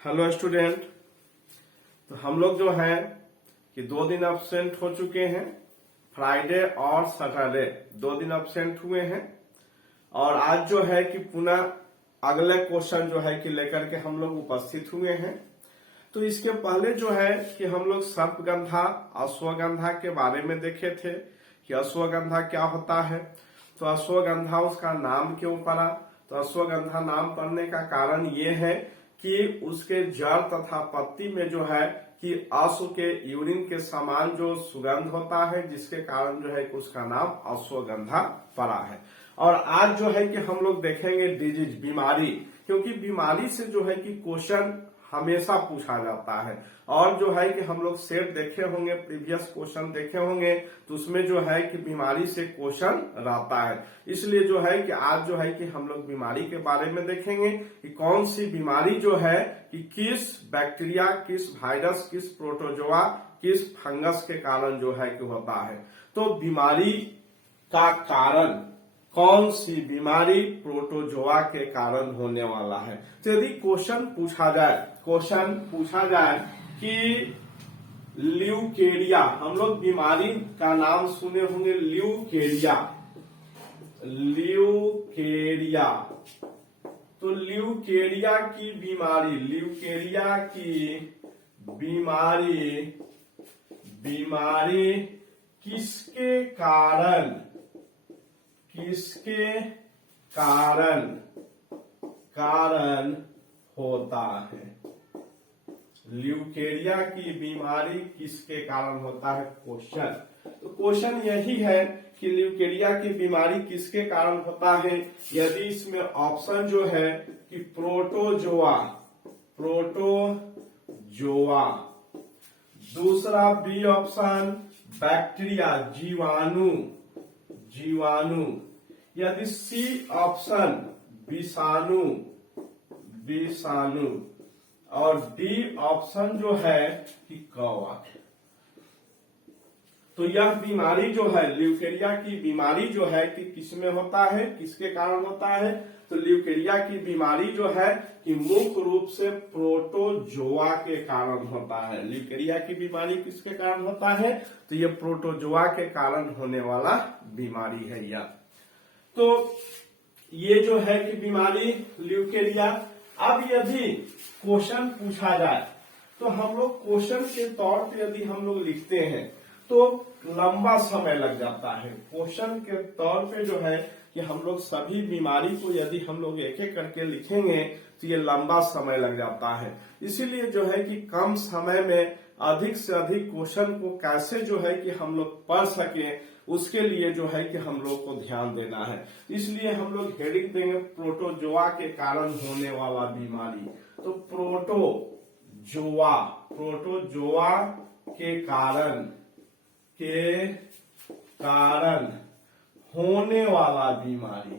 Hello student. तो हम लोग जो है कि 2 दिन एब्सेंट हो चुके हैं, फ्राइडे और सैटरडे 2 दिन एब्सेंट हुए हैं और आज जो है कि पुनः अगले क्वेश्चन जो है कि लेकर के हम लोग उपस्थित हुए हैं। तो इसके पहले जो है कि हम लोग सर्पगंधा अश्वगंधा के बारे में देखे थे कि अश्वगंधा क्या होता है। तो अश्वगंधा उसका नाम क्यों पड़ा? तो अश्वगंधा नाम पड़ने का कारण ये है कि उसके जड़ तथा पत्ती में जो है कि अश्व के यूरिन के समान जो सुगंध होता है, जिसके कारण जो है कि उसका नाम अश्वगंधा पड़ा है। और आज जो है कि हम लोग देखेंगे डिजीज, बीमारी, क्योंकि बीमारी से जो है कि क्वेश्चन हमेशा पूछा जाता है। और जो है कि हम लोग सेट देखे होंगे, प्रीवियस क्वेश्चन देखे होंगे, तो उसमें जो है कि बीमारी से क्वेश्चन रहता है। इसलिए जो है कि आज जो है कि हम लोग बीमारी के बारे में देखेंगे कि कौन सी बीमारी जो है कि किस बैक्टीरिया, किस वायरस, किस प्रोटोजोआ, किस फंगस के कारण जो है कि होता है। तो बीमारी का कारण, कौन सी बीमारी प्रोटोजोआ के कारण होने वाला है। तो यदि क्वेश्चन पूछा जाए कि ल्यूकेरिया, हम लोग बीमारी का नाम सुने होंगे ल्यूकेरिया। तो ल्यूकेरिया की बीमारी किसके कारण होता है। ल्यूकेरिया की बीमारी किसके कारण होता है क्वेश्चन। तो क्वेश्चन यही है कि ल्यूकेरिया की बीमारी किसके कारण होता है। यदि इसमें ऑप्शन जो है कि प्रोटोजोआ, दूसरा बी ऑप्शन बैक्टीरिया, जीवाणु, यदि सी ऑप्शन विषाणु और डी ऑप्शन जो है कि कवक। तो यह बीमारी जो है, ल्यूकेरिया की बीमारी जो है कि किसमें होता है, किसके कारण होता है। तो ल्यूकेरिया की बीमारी जो है कि मुख्य रूप से प्रोटोजोआ के कारण होता है। ल्यूकेरिया की बीमारी किसके कारण होता है? तो यह प्रोटोजोआ के कारण होने वाला बीमारी है यह। तो ये जो है कि बीमारी ल्यूकेरिया। अब यदि क्वेश्चन पूछा जाए तो हम लोग क्वेश्चन के तौर पे यदि हम लोग लिखते हैं तो लंबा समय लग जाता है। क्वेश्चन के तौर पे जो है कि हम लोग सभी बीमारी को यदि हम लोग एक एक करके लिखेंगे तो ये लंबा समय लग जाता है। इसीलिए जो है कि कम समय में अधिक से अधिक क्वेश्चन को कैसे जो है कि हम लोग पढ़ सके, उसके लिए जो है कि हम लोग को ध्यान देना है। इसलिए हम लोग हेडिंग देंगे प्रोटोजोआ के कारण होने वाला बीमारी। तो प्रोटोजोआ के कारण होने वाला बीमारी,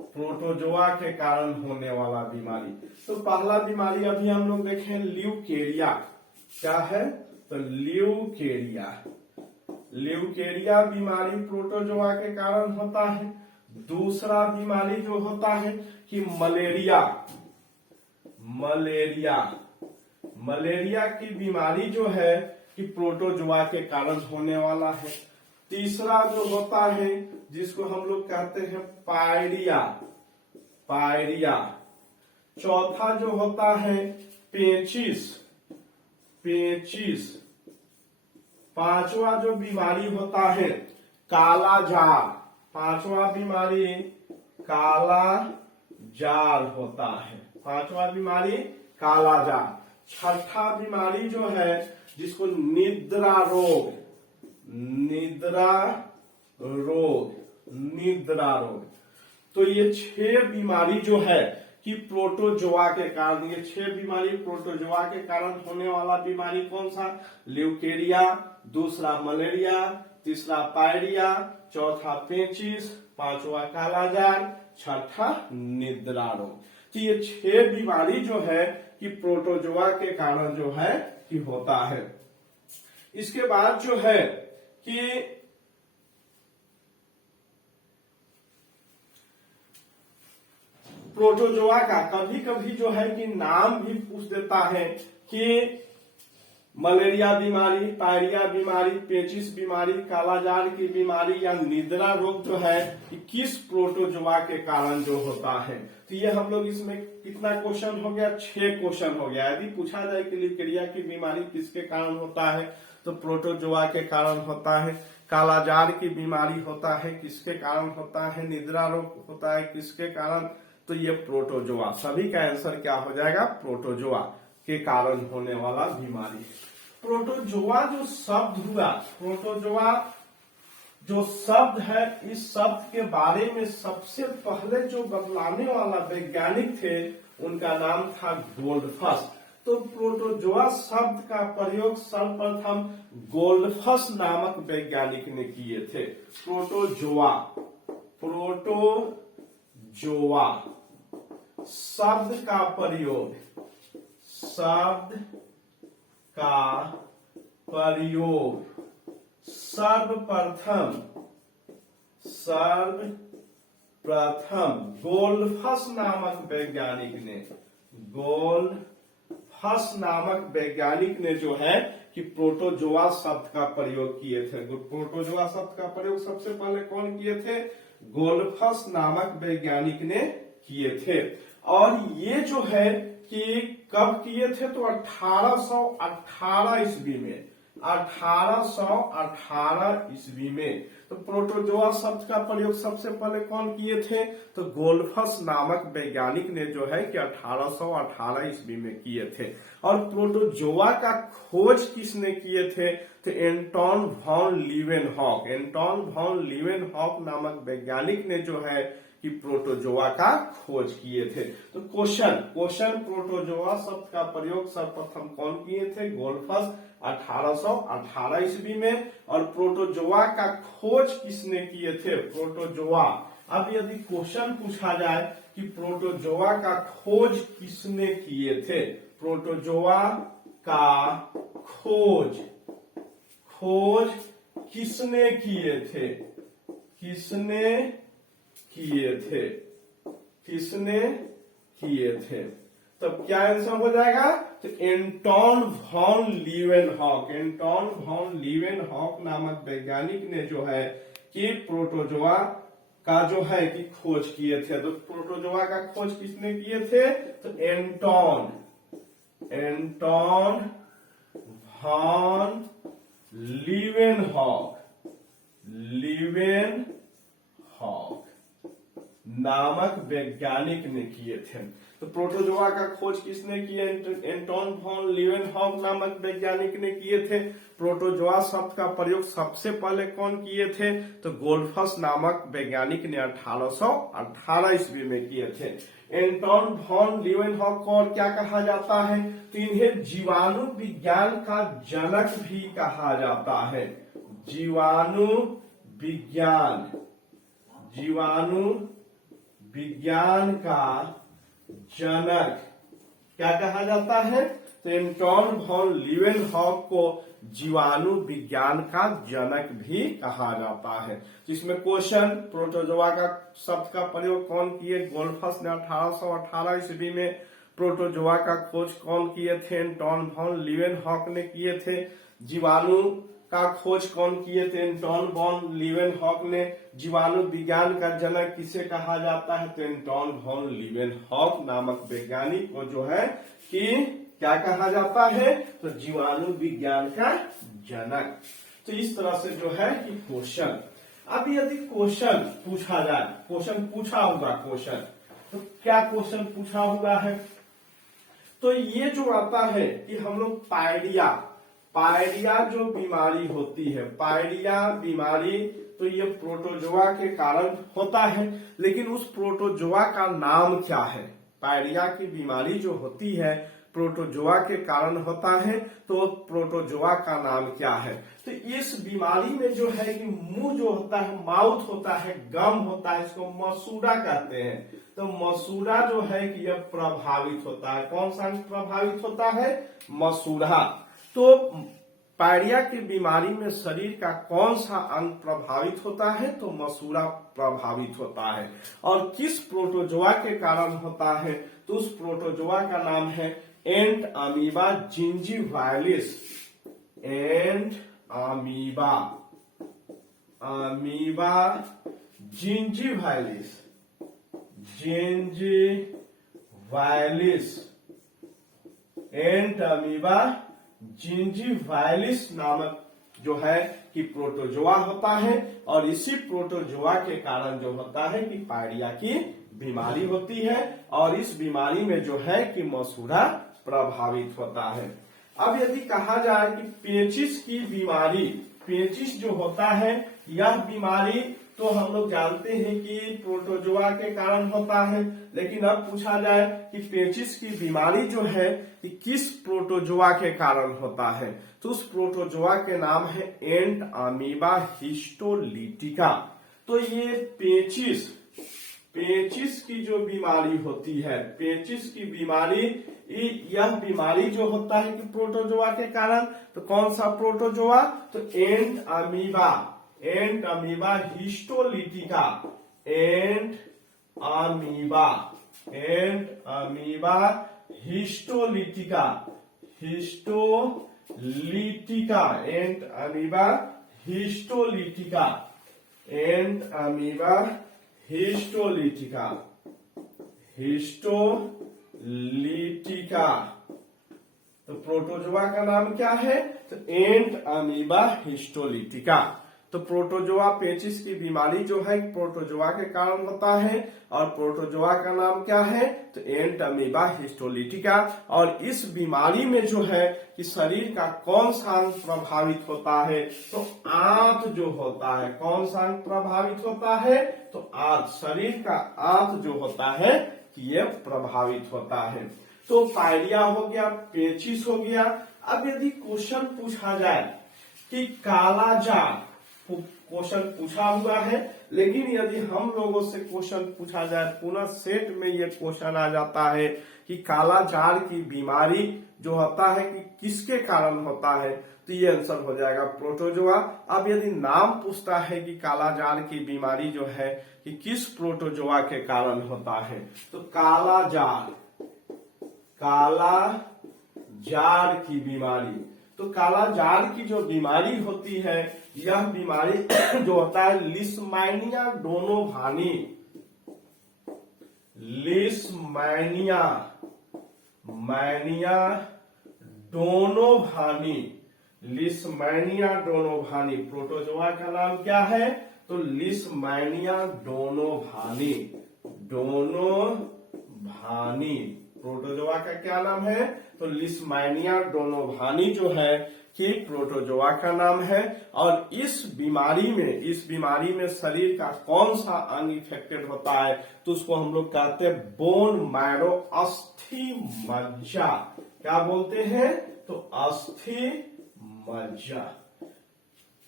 प्रोटोजोआ के कारण होने वाला बीमारी। तो पहला बीमारी अभी हम लोग देखें ल्यूकेरिया। क्या है? तो ल्यूकेरिया बीमारी प्रोटोजोआ के कारण होता है। दूसरा बीमारी जो होता है कि मलेरिया की बीमारी जो है कि प्रोटोजोआ के कारण होने वाला है। तीसरा जो होता है जिसको हम लोग कहते हैं पायरिया। चौथा जो होता है पेचिस। पांचवा जो बीमारी होता है काला जार। पांचवा बीमारी काला जार होता है। पांचवा बीमारी काला जार। छठा बीमारी जो है जिसको निद्रा रोग। तो ये 6 बीमारी जो है कि प्रोटोजोआ के कारण, ये 6 बीमारी प्रोटोजोआ के कारण होने वाला बीमारी कौन सा? ल्यूकेरिया, दूसरा मलेरिया, तीसरा पायरिया, चौथा पेचिस, पांचवा कालाजार, छठा निद्रा रोग। तो ये 6 बीमारी जो है कि प्रोटोजोआ के कारण जो है कि होता है। इसके बाद जो है कि प्रोटोजोआ का कभी कभी जो है कि नाम भी पूछ देता है कि मलेरिया बीमारी, पायरिया बीमारी, पेचिस बीमारी, कालाजार की बीमारी या निद्रा रोग जो है कि किस प्रोटोजोआ के कारण जो होता है। तो ये हम लोग इसमें कितना क्वेश्चन हो गया, 6 क्वेश्चन हो गया। यदि पूछा जाए कि लीकेरिया की बीमारी किसके कारण होता है तो प्रोटोजोआ के कारण होता है। कालाजार की बीमारी होता है किसके कारण होता है। निद्रा रोग होता है किसके कारण, तो ये प्रोटोजोआ। सभी का आंसर क्या हो जाएगा, प्रोटोजोआ के कारण होने वाला बीमारी। प्रोटोजोआ जो शब्द हुआ, प्रोटोजोआ जो शब्द है, इस शब्द के बारे में सबसे पहले जो बतलाने वाला वैज्ञानिक थे उनका नाम था गोल्डफस। तो प्रोटोजोआ शब्द का प्रयोग सर्वप्रथम गोल्डफस नामक वैज्ञानिक ने किए थे। प्रोटोजोआ, प्रोटोजोआ शब्द का प्रयोग, शब्द का प्रयोग सर्वप्रथम गोल्डफस नामक वैज्ञानिक ने, गोल्डफस नामक वैज्ञानिक ने जो है कि प्रोटोजोआ शब्द का प्रयोग किए थे। प्रोटोजोआ शब्द का प्रयोग सबसे पहले कौन किए थे, गोल्डफस नामक वैज्ञानिक ने किए थे। और ये जो है कि कब किए थे तो 1818 ईस्वी में, 1818 ईस्वी में। तो प्रोटोजोआ शब्द का प्रयोग सबसे पहले कौन किए थे तो गोल्डफस नामक वैज्ञानिक ने जो है कि 1818 ईस्वी में किए थे। और प्रोटोजोआ का खोज किसने किए थे तो Anton van Leeuwenhoek, Anton van Leeuwenhoek नामक वैज्ञानिक ने जो है कि प्रोटोजोआ का खोज किए थे। तो क्वेश्चन प्रोटोजोआ शब्द का प्रयोग सर्वप्रथम कौन किए थे, गोल्डफस 1818 ईस्वी में। और प्रोटोजोआ का खोज किसने किए थे, प्रोटोजोआ। अब यदि क्वेश्चन पूछा जाए कि प्रोटोजोआ का खोज किसने किए थे, प्रोटोजोआ का खोज किसने किए थे, किसने किए थे, तब क्या आंसर हो जाएगा तो Anton van Leeuwenhoek, Anton van Leeuwenhoek नामक वैज्ञानिक ने जो है कि प्रोटोजोआ का जो है कि खोज किए थे। तो प्रोटोजोआ का खोज किसने किए थे तो एंटोन वॉन लीवेनहॉक नामक वैज्ञानिक ने किए थे। तो प्रोटोजोआ का खोज किसने किया, एंटोन वॉन लीवेनहॉक नामक वैज्ञानिक ने किए थे। प्रोटोजोआ शब्द का प्रयोग सबसे पहले कौन किए थे तो गोल्डफस नामक वैज्ञानिक ने 1818 ईस्वी में किए थे। एंटोन वॉन लीवेनहॉक को और क्या कहा जाता है तो इन्हें जीवाणु विज्ञान का जनक भी कहा जाता है। जीवाणु विज्ञान का जनक क्या कहा जाता है तो एंटोन वॉन लीवेनहॉक को जीवाणु विज्ञान का जनक भी कहा जाता है। तो इसमें क्वेश्चन प्रोटोजोआ का शब्द का प्रयोग कौन किए, गोल्डफस ने 1818 ईस्वी में। प्रोटोजोआ का खोज कौन किए थे, एंटोन वॉन लीवेनहॉक ने किए थे। जीवाणु का खोज कौन किए थे, एंटोन वॉन लीवेनहॉक ने। जीवाणु विज्ञान का जनक किसे कहा जाता है तो एंटोन वॉन लीवेनहॉक नामक वैज्ञानिक को जो है कि क्या कहा जाता है तो जीवाणु विज्ञान का जनक। तो इस तरह से जो है कि क्वेश्चन। अब यदि क्वेश्चन पूछा जाए, क्वेश्चन पूछा होगा, क्वेश्चन तो क्या क्वेश्चन पूछा हुआ है तो ये जो आता है कि हम लोग पायरिया जो बीमारी होती है, पायरिया बीमारी तो ये प्रोटोजोआ के कारण होता है। लेकिन उस प्रोटोजोआ का नाम क्या है, पायरिया की बीमारी जो होती है प्रोटोजोआ के कारण होता है तो प्रोटोजोआ का नाम क्या है। तो इस बीमारी में जो है कि मुंह जो होता है, माउथ होता है, गम होता है, इसको मसूड़ा कहते हैं। तो मसूड़ा जो है कि यह प्रभावित होता है। कौन सा प्रभावित होता है, मसूड़ा। तो पायरिया की बीमारी में शरीर का कौन सा अंग प्रभावित होता है? तो मसूड़ा प्रभावित होता है। और किस प्रोटोजोआ के कारण होता है? तो उस प्रोटोजोआ का नाम है एंट अमीबा जिंजीवाइलिस। एंट अमीबा जिंजीवाइलिस। एंट अमीबा जिंजीवाइलिस नामक जो है कि प्रोटोजोआ होता है। और इसी प्रोटोजोआ के कारण जो होता है कि पायरिया की बीमारी होती है। और इस बीमारी में जो है कि मसूड़ा प्रभावित होता है। अब यदि कहा जाए कि पेचिश की बीमारी, पेचिश जो होता है यह बीमारी तो हम लोग जानते हैं कि प्रोटोजोआ के कारण होता है। लेकिन अब पूछा जाए कि पेचिश की बीमारी जो है कि किस प्रोटोजोआ के कारण होता है? तो उस प्रोटोजोआ के नाम है एंट अमीबा हिस्टोलिटिका। तो ये पेचिश की जो बीमारी होती है, पेचिश की बीमारी, यह बीमारी जो होता है कि प्रोटोजोआ के कारण, तो कौन सा प्रोटोजोआ? तो एंट अमीबा हिस्टोलिटिका। एंट अमीबा हिस्टोलिटिका। एंट अमीबा हिस्टोलिटिका। तो प्रोटोजोआ का नाम क्या है? तो एंट अमीबा हिस्टोलिटिका। तो प्रोटोजोआ, पेचिश की बीमारी जो है प्रोटोजोआ के कारण होता है। और प्रोटोजोआ का नाम क्या है? तो एंट अमीबा हिस्टोलिटिका। और इस बीमारी में जो है कि शरीर का कौन सा अंग प्रभावित होता है? तो आंत जो होता है। कौन सा अंग प्रभावित होता है? तो आंत, शरीर का आंत जो होता है कि ये प्रभावित होता है। तो पायरिया हो गया, पेचिश हो गया। अब यदि क्वेश्चन पूछा जाए कि काला जार, क्वेश्चन पूछा हुआ है, लेकिन यदि हम लोगों से क्वेश्चन पूछा जाए, पुनः सेट में ये क्वेश्चन आ जाता है कि काला जार की बीमारी जो होता है कि किसके कारण होता है? तो ये आंसर हो जाएगा प्रोटोजोआ। अब यदि नाम पूछता है कि काला जार की बीमारी जो है कि किस प्रोटोजोआ के कारण होता है? तो काला जार की बीमारी। तो काला जार की जो बीमारी होती है, यह बीमारी जो होता है Leishmania donovani. Leishmania donovani protozoa का नाम क्या है? तो लिस्मानिया डोनोवानी। प्रोटोजोआ का क्या नाम है? तो लिस्मानिया डोनोवानी जो है कि प्रोटोजोआ का नाम है। और इस बीमारी में शरीर का कौन सा अंग इफेक्टेड होता है? तो उसको हम लोग कहते हैं बोन मैरो, अस्थि मज्जा। क्या बोलते हैं? तो अस्थि मज्जा।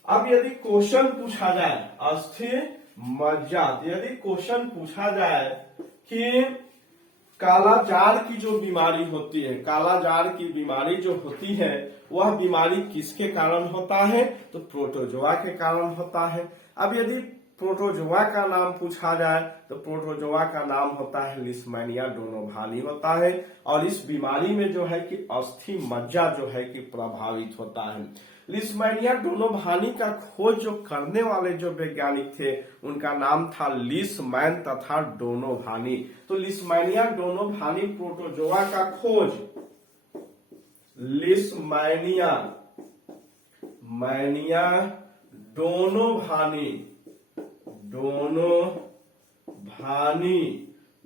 अब यदि क्वेश्चन पूछा जाए अस्थि मज्जा, यदि क्वेश्चन पूछा जाए कि काला जार की जो बीमारी होती है, काला जार की बीमारी जो होती है वह बीमारी किसके कारण होता है? तो प्रोटोजोआ के कारण होता है। अब यदि प्रोटोजोआ का नाम पूछा जाए तो प्रोटोजोआ का नाम होता है लिस्मानिया डोनोवानी होता है। और इस बीमारी में जो है कि अस्थि मज्जा जो है कि प्रभावित होता है। लिस्मानिया डोनोवानी का खोज जो करने वाले जो वैज्ञानिक थे उनका नाम था लिसमैन तथा डोनोवानी। तो लिस्मानिया डोनोवानी प्रोटोजोआ का खोज लिस्मानिया डोनोवानी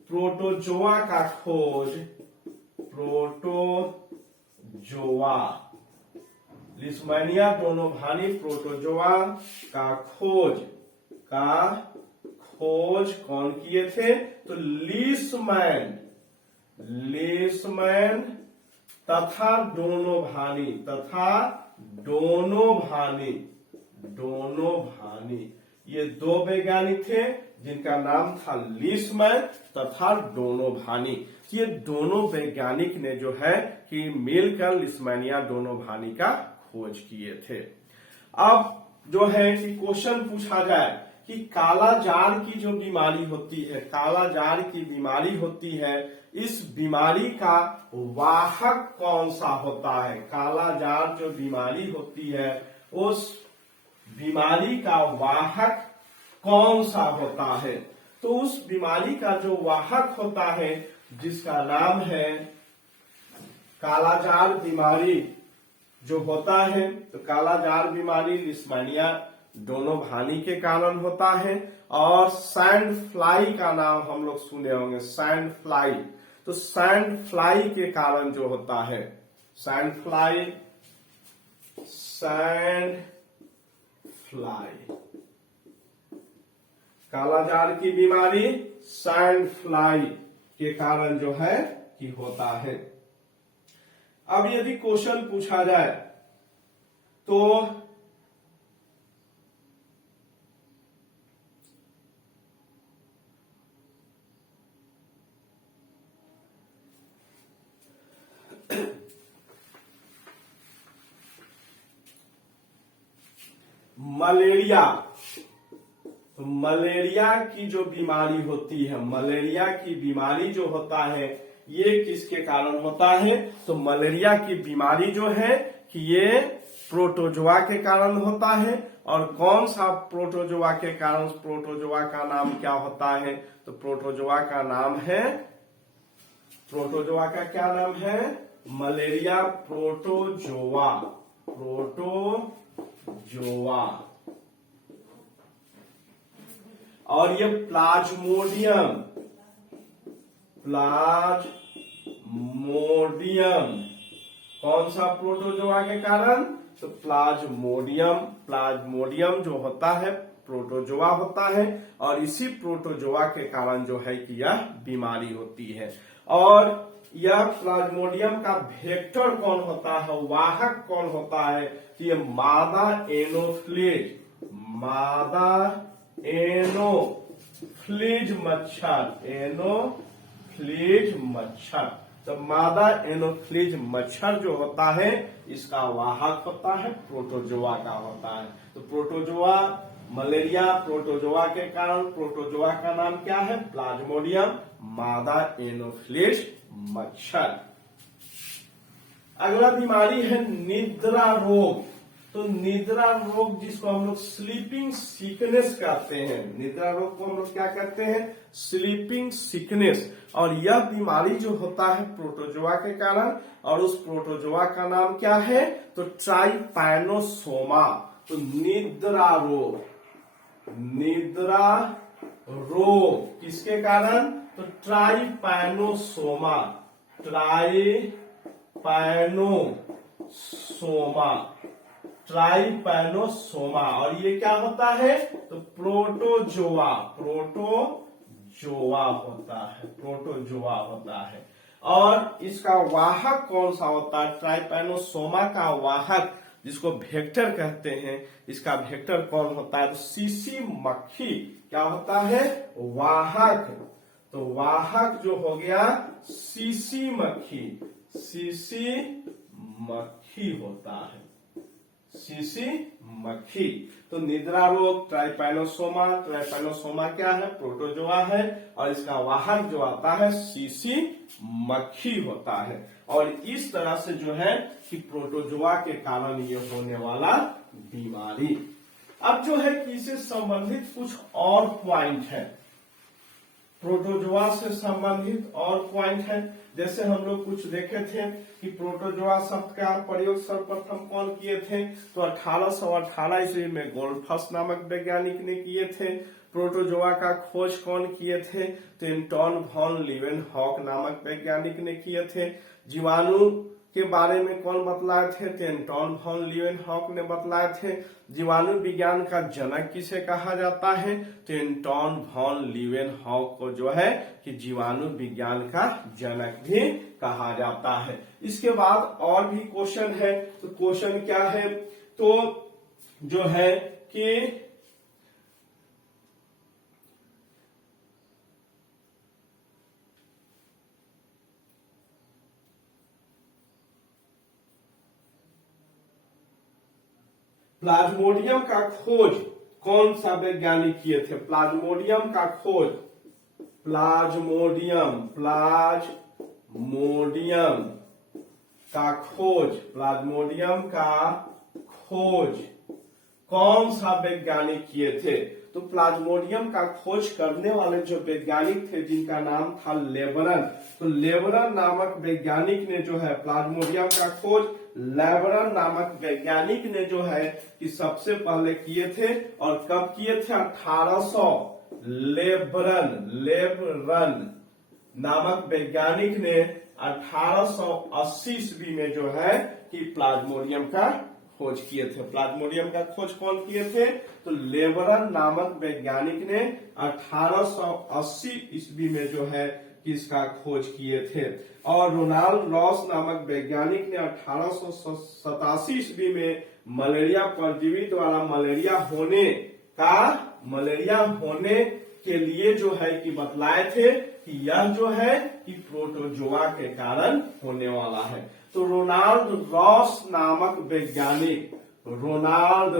प्रोटोजोआ का खोज, लिस्मानिया डोनोवानी प्रोटोजोआ का खोज कौन किए थे? तो लिसमैन तथा डोनोवानी ये दो वैज्ञानिक थे जिनका नाम था लिसमैन तथा डोनोवानी। ये दोनों वैज्ञानिक ने जो है कि मिलकर लिस्मानिया डोनोवानी का खोज किए थे। अब जो है कि क्वेश्चन पूछा जाए कि काला जार की जो बीमारी होती है, काला जार की बीमारी होती है, इस बीमारी का वाहक कौन सा होता है? काला जार जो बीमारी होती है उस बीमारी का वाहक कौन सा होता है? तो उस बीमारी का जो वाहक होता है जिसका नाम है कालाजार बीमारी जो होता है, तो कालाजार बीमारी लिस्मानिया दोनों भानी के कारण होता है। और सैंड फ्लाई का नाम हम लोग सुने होंगे, सैंड फ्लाई। तो सैंड फ्लाई के कारण जो होता है, सैंड फ्लाई, सैंड फ्लाई, कालाजार की बीमारी सैंड फ्लाई के कारण जो है कि होता है। अब यदि क्वेश्चन पूछा जाए तो मलेरिया, तो मलेरिया की जो बीमारी होती है, मलेरिया की बीमारी जो होता है ये किसके कारण होता है? तो मलेरिया की बीमारी जो है कि ये प्रोटोजोआ के कारण होता है। और कौन सा प्रोटोजोआ के कारण? प्रोटोजोआ का नाम क्या होता है? तो प्रोटोजोआ का नाम है, प्रोटोजोआ का क्या नाम है? Malaria protozoa, protozoa. और ये प्लाज्मोडियम, प्लाज्मोडियम कौन सा प्रोटोजोआ के कारण? तो प्लाज्मोडियम, प्लाज्मोडियम जो होता है प्रोटोजोआ होता है। और इसी प्रोटोजोआ के कारण जो है कि यह बीमारी होती है। और यह प्लाज्मोडियम का वेक्टर कौन होता है, वाहक कौन होता है? तो ये मादा एनोफ्लिज, मादा एनोफ्लिज मच्छर, एनोफ्लिज मच्छर। तो मादा एनोफ्लिज मच्छर जो होता है इसका वाहक होता है प्रोटोजोआ का होता है। तो प्रोटोजोआ, मलेरिया प्रोटोजोआ के कारण, प्रोटोजोआ का नाम क्या है? प्लाज्मोडियम, मादा एनोफ्लिज मच्छर। अगला बीमारी है निद्रा रोग। तो निद्रा रोग जिसको हम लोग स्लीपिंग सिकनेस कहते हैं, निद्रा रोग को हम लोग क्या कहते हैं? Sleeping sickness. और यह बीमारी जो होता है प्रोटोजोआ के कारण, और उस प्रोटोजोआ का नाम क्या है? तो ट्राइपैनोसोमा। तो निद्रा रोग, निद्रा रोग किसके कारण? तो ट्राइपैनोसोमा, ट्राइपैनोसोमा, ट्राइपैनोसोमा। और ये क्या होता है? तो प्रोटोजोआ, प्रोटोजोआ होता है, प्रोटोजोआ होता है। और इसका वाहक कौन सा होता है? ट्राइपैनोसोमा का वाहक जिसको वेक्टर कहते हैं, इसका वेक्टर कौन होता है? तो सीसी मक्खी क्या होता है? वाहक। तो वाहक जो हो गया सीसी मक्खी, सीसी मक्खी होता है, सीसी मक्खी। तो निद्रा रोग ट्राइपैनोसोमा, ट्राइपैनोसोमा क्या है? प्रोटोजोआ है। और इसका वाहक जो आता है सीसी मक्खी होता है। और इस तरह से जो है कि प्रोटोजोआ के कारण ये होने वाला बीमारी। अब जो है कि इससे संबंधित कुछ और पॉइंट है, प्रोटोजोआ से संबंधित और पॉइंट है। जैसे हम लोग कुछ देखे थे कि प्रोटोजोआ शब्द का प्रयोग सर्वप्रथम कौन किए थे? तो 1818 ईस्वी में गोल्डफस नामक वैज्ञानिक ने किए थे। प्रोटोजोआ का खोज कौन किए थे? तो एंटोन वॉन लीवेनहॉक नामक वैज्ञानिक ने किए थे। जीवाणु के बारे में कौन बतलाए थे? तो एंटोन वॉन लीवेनहॉक ने बतलाए थे। जीवाणु विज्ञान का जनक किसे कहा जाता है? तो एंटोन वॉन लीवेनहॉक को जो है कि जीवाणु विज्ञान का जनक भी कहा जाता है। इसके बाद और भी क्वेश्चन है। तो क्वेश्चन क्या है? तो जो है कि प्लाज्मोडियम का खोज कौन सा वैज्ञानिक किए थे? प्लाज्मोडियम का खोज, प्लाज्मोडियम का खोज, प्लाज्मोडियम का खोज कौन सा वैज्ञानिक किए थे? तो प्लाज्मोडियम का खोज करने वाले जो वैज्ञानिक थे जिनका नाम था लेबरन, तो लेबरन नामक वैज्ञानिक ने जो है प्लाज्मोडियम का खोज लेबरन नामक वैज्ञानिक ने जो है कि सबसे पहले किए थे। और कब किए थे? 1800। लेबरन नामक वैज्ञानिक ने 1880 ईस्वी में जो है कि प्लाज्मोडियम का खोज किए थे। प्लाज्मोडियम का खोज कौन किए थे? तो लेबरन नामक वैज्ञानिक ने 1880 ईस्वी में जो है कि इसका खोज किए थे। और रोनाल्ड रॉस नामक वैज्ञानिक ने 1887 ईस्वी में मलेरिया परजीवी द्वारा मलेरिया होने के लिए जो है कि बतलाए थे कि यह जो है कि प्रोटोजोआ के कारण होने वाला है। तो रोनाल्ड रॉस नामक वैज्ञानिक, रोनाल्ड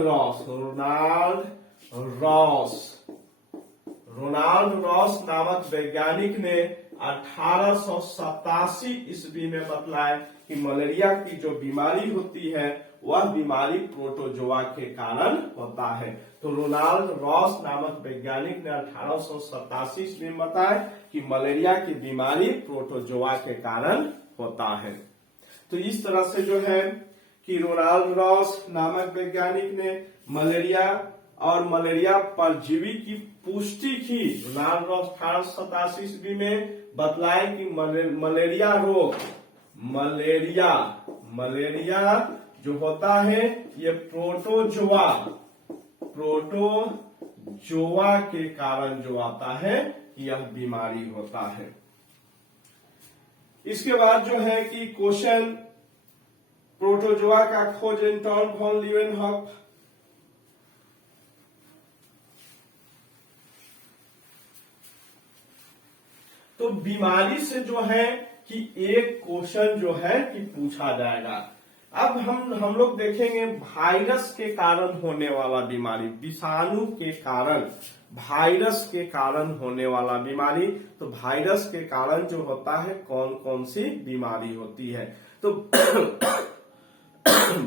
रॉस नामक वैज्ञानिक ने 1887 ईस्वी में बतलाया कि मलेरिया की जो बीमारी होती है वह बीमारी प्रोटोजोआ के कारण होता है। तो रोनाल्ड रॉस नामक वैज्ञानिक ने 1887 ईस्वी में बताया कि मलेरिया की बीमारी प्रोटोजोआ के कारण होता है। तो इस तरह से जो है कि रोनाल्ड रॉस नामक वैज्ञानिक ने मलेरिया परजीवी की पुष्टि की। रोनाल्ड रॉस 1887 ईस्वी में बतलाए कि मलेरिया जो होता है ये प्रोटोजोआ के कारण जो आता है यह बीमारी होता है। इसके बाद जो है कि क्वेश्चन, प्रोटोजोआ का खोज एंटोन वॉन लीeuwenhoek। तो बीमारी से जो है कि एक क्वेश्चन जो है कि पूछा जाएगा। अब हम लोग देखेंगे वायरस के कारण होने वाला बीमारी, विषाणु के कारण, वायरस के कारण होने वाला बीमारी। तो वायरस के कारण जो होता है कौन कौन सी बीमारी होती है? तो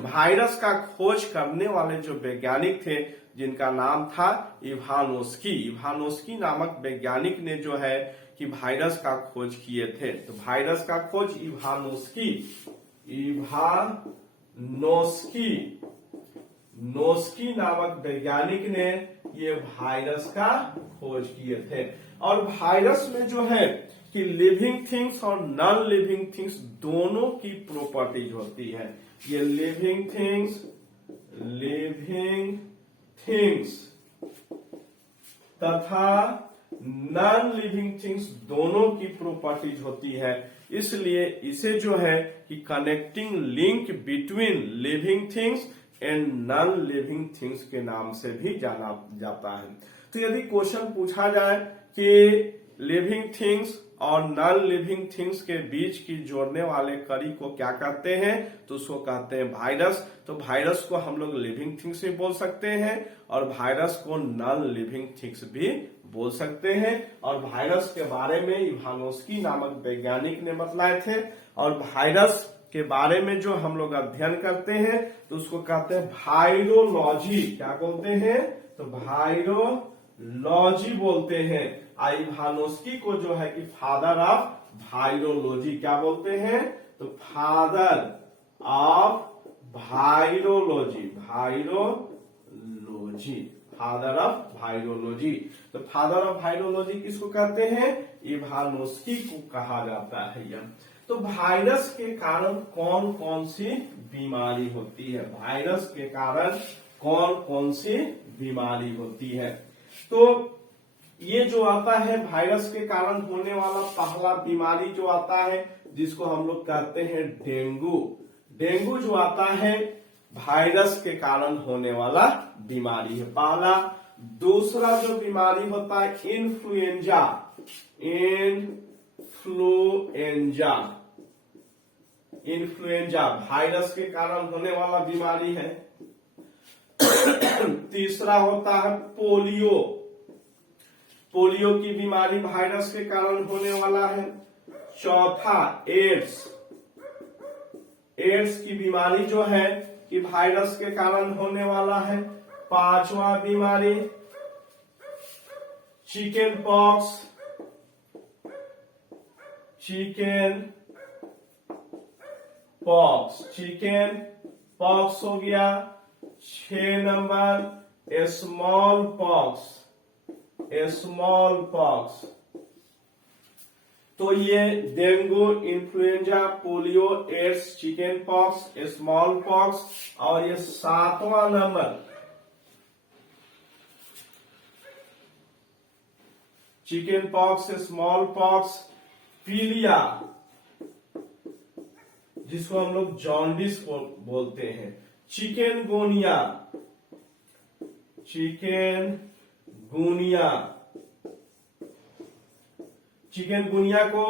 वायरस का खोज करने वाले जो वैज्ञानिक थे जिनका नाम था इवानोस्की नामक वैज्ञानिक ने जो है कि वायरस का खोज किए थे। तो वायरस का खोज इवानोस्की नामक वैज्ञानिक ने ये वायरस का खोज किए थे। और वायरस में जो है कि लिविंग थिंग्स और नॉन लिविंग थिंग्स दोनों की प्रॉपर्टीज होती है। ये लिविंग थिंग्स तथा नॉन लिविंग थिंग्स दोनों की प्रॉपर्टीज होती है। इसलिए इसे जो है कि connecting link between living things and non living things के नाम से भी जाना जाता है। तो यदि क्वेश्चन पूछा जाए कि लिविंग थिंग्स और नॉन लिविंग थिंग्स के बीच की जोड़ने वाले कड़ी को क्या कहते हैं? तो उसको कहते हैं वायरस। तो वायरस को हम लोग लिविंग थिंग्स भी बोल सकते हैं और वायरस को नॉन लिविंग थिंग्स भी बोल सकते हैं। और वायरस के बारे में इवानोस्की नामक वैज्ञानिक ने बतलाए थे। और वायरस के बारे में जो हम लोग अध्ययन करते हैं तो उसको कहते हैं वायरोलॉजी। क्या बोलते हैं? तो वायरोलॉजी बोलते हैं। इवानोस्की को जो है कि फादर ऑफ वायरोलॉजी क्या बोलते हैं? तो father of virology, father of virology. तो फादर ऑफ वायरोलॉजी किसको कहते हैं? इवानोस्की को कहा जाता है यह। तो वायरस के कारण कौन कौन सी बीमारी होती है? वायरस के कारण कौन कौन सी बीमारी होती है? तो ये जो आता है वायरस के कारण होने वाला पहला बीमारी जो आता है जिसको हम लोग कहते हैं डेंगू। डेंगू जो आता है वायरस के कारण होने वाला बीमारी है पहला। दूसरा जो बीमारी होता है इन्फ्लुएंजा वायरस के कारण होने वाला बीमारी है। तीसरा होता है पोलियो। पोलियो की बीमारी वायरस के कारण होने वाला है। चौथा एड्स। एड्स की बीमारी जो है कि वायरस के कारण होने वाला है। पांचवा बीमारी चिकन पॉक्स। चिकन पॉक्स हो गया। 6 नंबर स्मॉल पॉक्स। तो ये dengue, influenza, polio, AIDS, chickenpox, smallpox और ये 7वां number chickenpox, smallpox, पीलिया जिसको हम लोग जॉन्डिस बोलते हैं। चिकनगुनिया को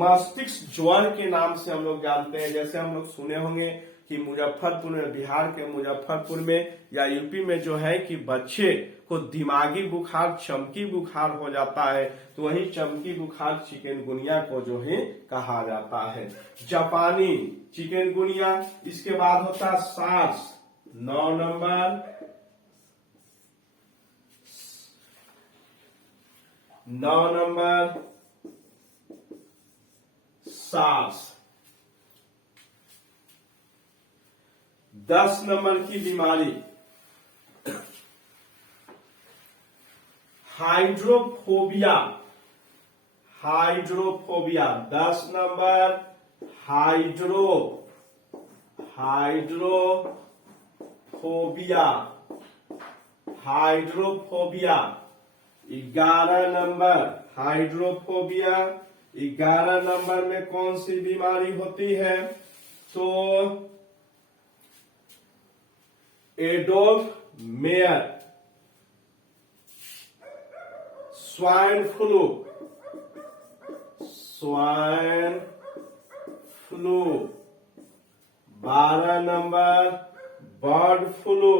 मस्तिष्क ज्वर के नाम से हम लोग जानते हैं। जैसे हम लोग सुने होंगे कि मुजफ्फरपुर में, बिहार के मुजफ्फरपुर में या यूपी में जो है कि बच्चे को दिमागी बुखार, चमकी बुखार हो जाता है, तो वही चमकी बुखार चिकनगुनिया को जो है कहा जाता है। जापानी चिकनगुनिया। इसके बाद होता है सार्स। 9 number SARS. 10 नंबर की बीमारी hydrophobia. 10 number hydrophobia. 11 number hydrophobia. 11 number में कौन सी बीमारी होती है? तो Adolf Meyer. Swine flu. 12 number bird flu.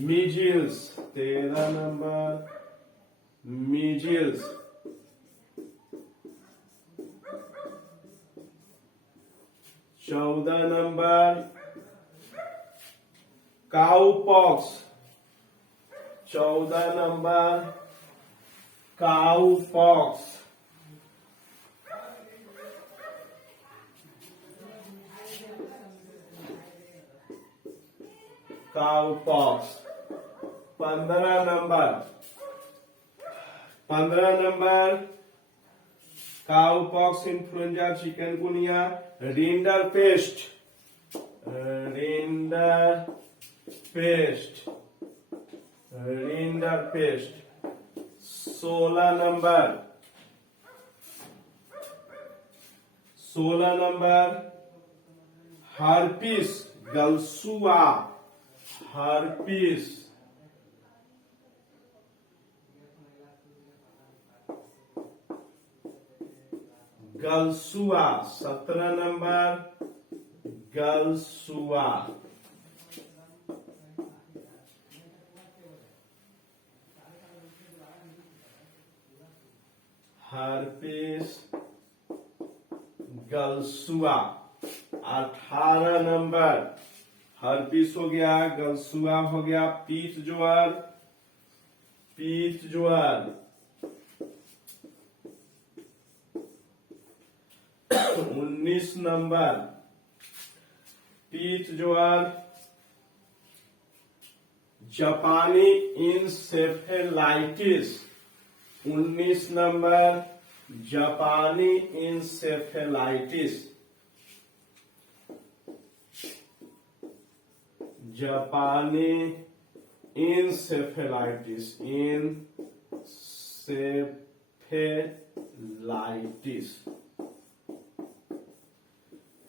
Measles. 13 number measles. 14 number cowpox. 14 number cowpox. 15 number cowpox, influenza, chikungunya, rinderpest. 16 number herpes गलसुआ। 17 नंबर गलसुआ। हर्पिस गलसुआ। 18 नंबर हर्पिस हो गया, गलसुआ हो गया, पीत ज्वर। 19 नंबर पीत ज्वर, जापानी इंसेफेलाइटिस। 19 नंबर जापानी इंसेफेलाइटिस।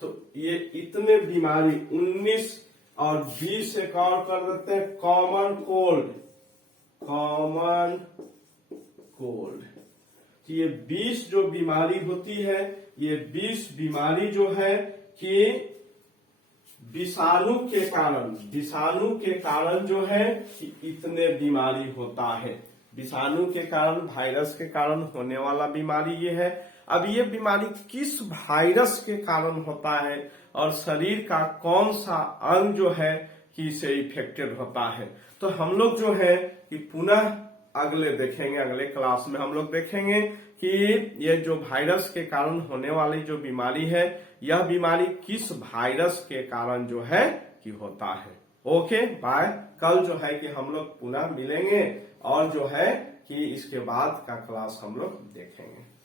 तो ये इतने बीमारी 19 और 20 एक और कर देते हैं। Common cold. कि ये 20 जो बीमारी होती है, ये 20 बीमारी जो है कि विषाणु के कारण जो है कि इतने बीमारी होता है। विषाणु के कारण, वायरस के कारण होने वाला बीमारी ये है। अब ये बीमारी किस वायरस के कारण होता है और शरीर का कौन सा अंग जो है कि इससे इफेक्टेड होता है, तो हम लोग जो है कि पुनः अगले क्लास में हम लोग देखेंगे कि ये जो वायरस के कारण होने वाली जो बीमारी है, यह बीमारी किस वायरस के कारण जो है कि होता है। Okay bye. कल जो है कि हम लोग पुनः मिलेंगे और जो है कि इसके बाद का क्लास हम लोग देखेंगे।